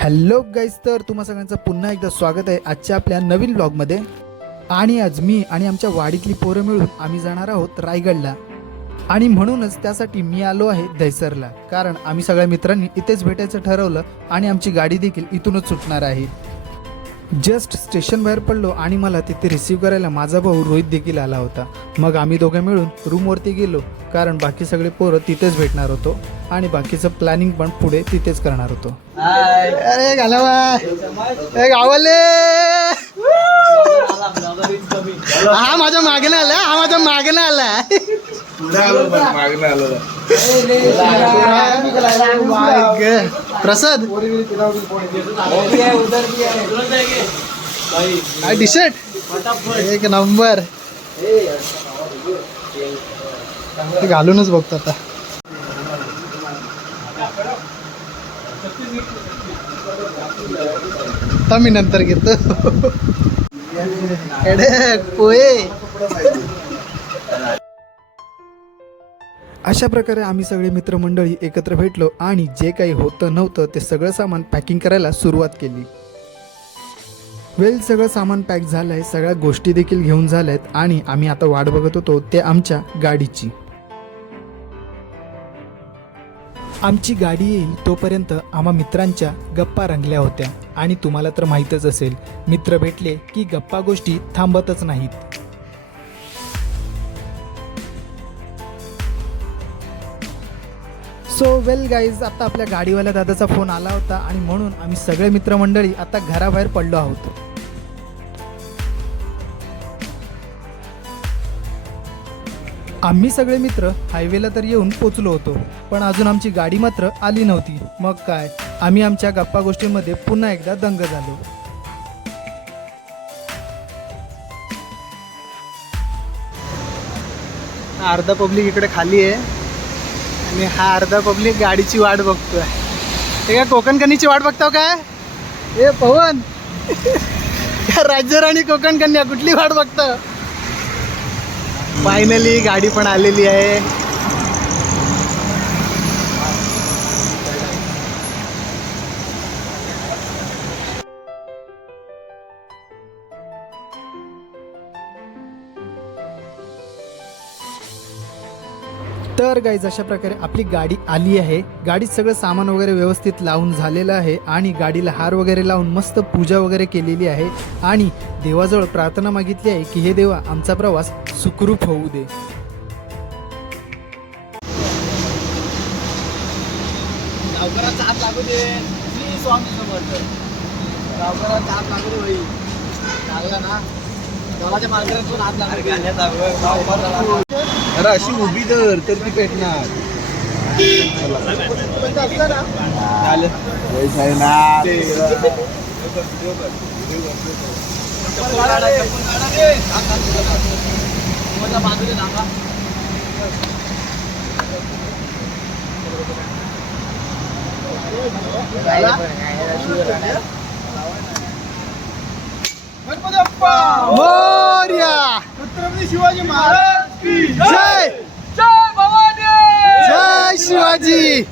Hello guys तर तुम्हा सगळ्यांचं पुन्हा एकदा स्वागत आहे आजच्या आपल्या नवीन ब्लॉगमध्ये. आणि आज मी आणि आमच्या वाडीतली पोरं मिळून आम्ही जाणार आहोत रायगडला. आणि म्हणूनच त्यासाठी मी आलो आहे दहिसरला. कारण आम्ही सगळ्या मित्रांनी इथेच भेटायचं ठरवलं आणि आमची गाडी देखील इथूनच सुटणार आहे. जस्ट स्टेशन बाहेर पडलो आणि मला तिथे रिसीव्ह करायला माझा भाऊ रोहित देखील आला होता. मग आम्ही दोघं मिळून रूमवरती गेलो कारण बाकी सगळे पोरं तिथेच भेटणार होतो. आणि बाकीचं प्लॅनिंग पण पुढे तिथेच करणार होतो. अरे घालावा. ए गावाले हा माझ्या मागेने आला हा माझ्या मागेने आला प्रसाद. टी शर्ट एक नंबर ते घालूनच बघतो आता. आता मी नंतर घेतो. एडे, पोहे. अशा प्रकारे आम्ही सगळे मित्रमंडळी एकत्र भेटलो आणि जे काही होतं नव्हतं ते सगळं सामान पॅकिंग करायला सुरुवात केली. वेल सगळं सामान पॅक झालं आहे सगळ्या गोष्टी देखील घेऊन झाल्या आहेत आणि आम्ही आता वाट बघत होतो ते आमच्या गाडीची. आमची गाडी येईल तोपर्यंत आम्हा मित्रांच्या गप्पा रंगल्या होत्या. आणि तुम्हाला तर माहीतच असेल मित्र भेटले की गप्पा गोष्टी थांबतच नाहीत. सो वेल गाईज आता आपल्या गाडीवाल्या दादाचा फोन आला होता आणि म्हणून आम्ही सगळे मित्रमंडळी आता घराबाहेर पडलो आहोत. आम्ही सगळे मित्र हायवेला तर येऊन पोचलो होतो पण अजून आमची गाडी मात्र आली नव्हती. मग काय? आम्ही आमच्या गप्पा गोष्टींमध्ये पुन्हा एकदा दंग झालो. अर्धा पब्लिक इकडे खाली आहे. आणि हा अर्धा पब्लिक गाडीची वाट बघतोय. ते काय कोकणकन्याची वाट बघताव काय? ए पवन! या राज्यराणी कोकणकन्या कुठली वाट बघतं फायनली गाडी पण आलेली आहे. तर गाईज अशा प्रकारे आपली गाडी आली आहे. गाडीत सगळं सामान वगैरे व्यवस्थित लावून झालेलं आहे आणि गाडीला हार वगैरे लावून मस्त पूजा वगैरे केलेली आहे. आणि देवाजवळ प्रार्थना मागितली आहे की हे देवा आमचा प्रवास सुखरूप होऊ दे. लागू दे. लागला ना? गावाच्या अरे अशी उभी तर तर ती पेटणार बाजूला नाका मोर्या! छत्रपती शिवाजी महाराज! जय! जय भवानी! जय शिवाजी!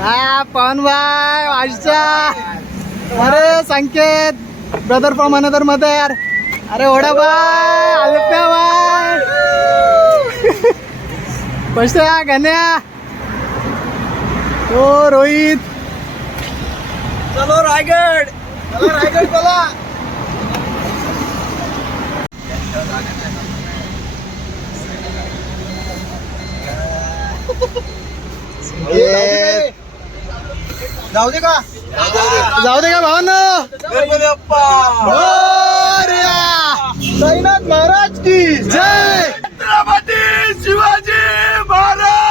हा पवन भाई वाजचा अरे Sanket! Brother from another mother अरे ओढा बाय आलप्या बाय कशा गण्या! हो रोहित! चलो रायगड! चला रायगड चला जाऊ दे का? जाऊ दे का भावांनो? महाराज की जय. छत्रपती शिवाजी महाराज.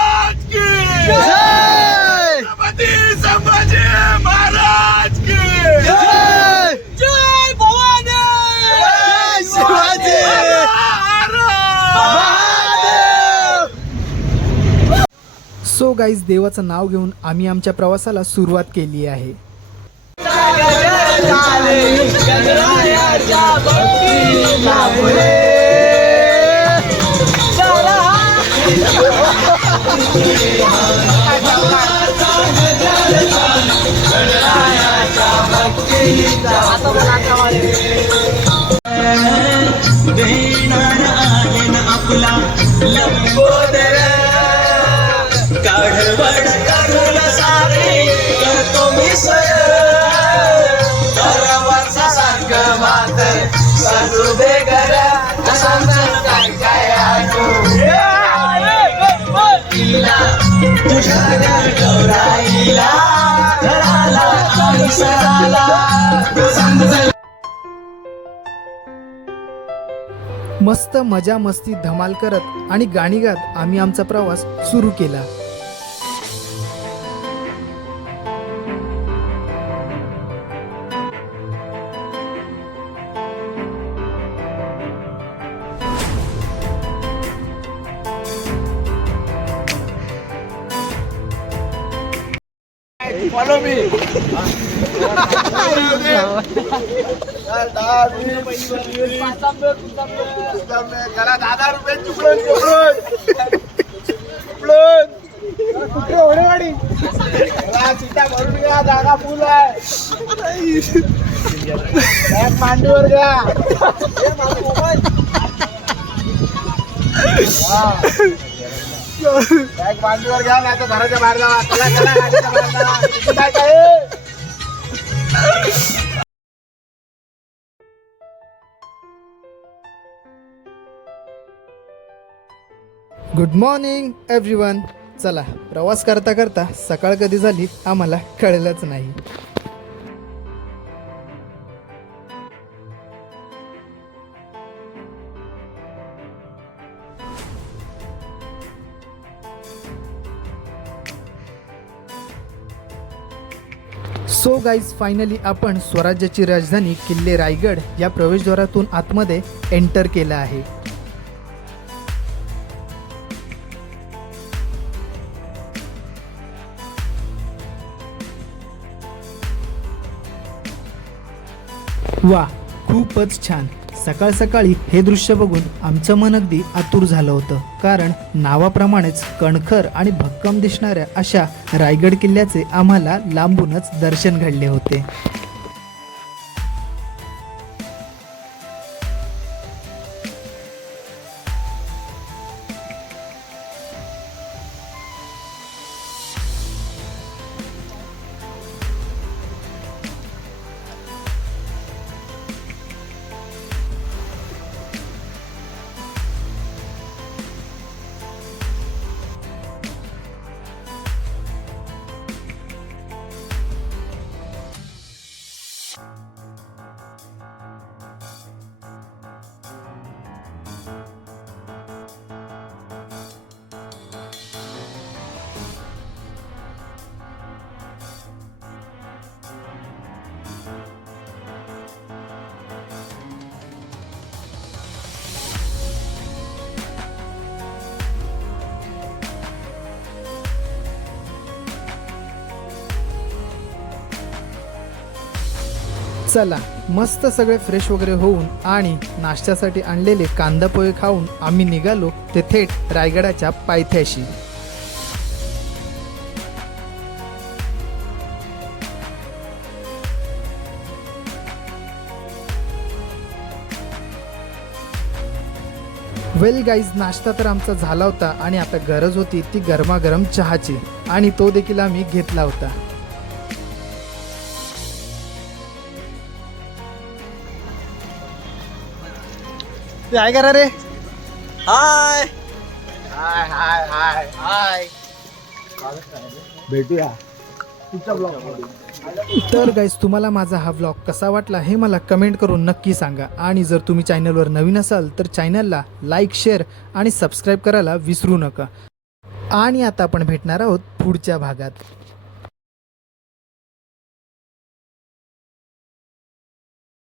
गाईज देवाचं नाव घेऊन आम्ही आमच्या प्रवासाला सुरुवात केली आहे. मस्त मजा मस्ती धमाल करत आणि गाणी गात आम्ही आमचा प्रवास सुरू केला. फॉलो मी करा दहा दहा रुपये चुकलं चुकलं चुकलं कुठे ओढेवाडी चिता भरून घ्या जागा फुल आहे एक मांडीवर घ्या घ्या नाही तर घराच्या बाहेर जावा. चला चला बाहेर जावा. आहे? गुड मॉर्निंग एव्हरीवन चला प्रवास करता करता सकाळ कधी झाली आम्हाला कळलंच नाही. सो गाईज फायनली आपण स्वराज्याची राजधानी किल्ले रायगड या प्रवेशद्वारातून आतमध्ये एंटर केलं आहे. वा खूपच छान. सकाळ सकाळी हे दृश्य बघून आमचं मन अगदी आतुर झालं होतं. कारण नावाप्रमाणेच कणखर आणि भक्कम दिसणाऱ्या अशा रायगड किल्ल्याचे आम्हाला लांबूनच दर्शन घडले होते. चला मस्त सगळे फ्रेश वगैरे होऊन आणि नाश्त्यासाठी आणलेले कांदा पोहे खाऊन आम्ही निघालो ते थेट रायगडाच्या पायथ्याशी. वेल गाईज नाश्ता तर आमचा झाला होता आणि आता गरज होती ती गरमागरम चहाची आणि तो देखील आम्ही घेतला होता. काय करा रे? हाय. हाय हाय हाय हाय. भेटूया. तर गाईज तुम्हाला माझा हा व्लॉग कसा वाटला हे मला कमेंट करून नक्की सांगा. आणि जर तुम्ही चॅनलवर नवीन असाल तर चॅनलला लाईक शेअर आणि सबस्क्राईब करायला विसरू नका. आणि आता आपण भेटणार आहोत पुढच्या भागात.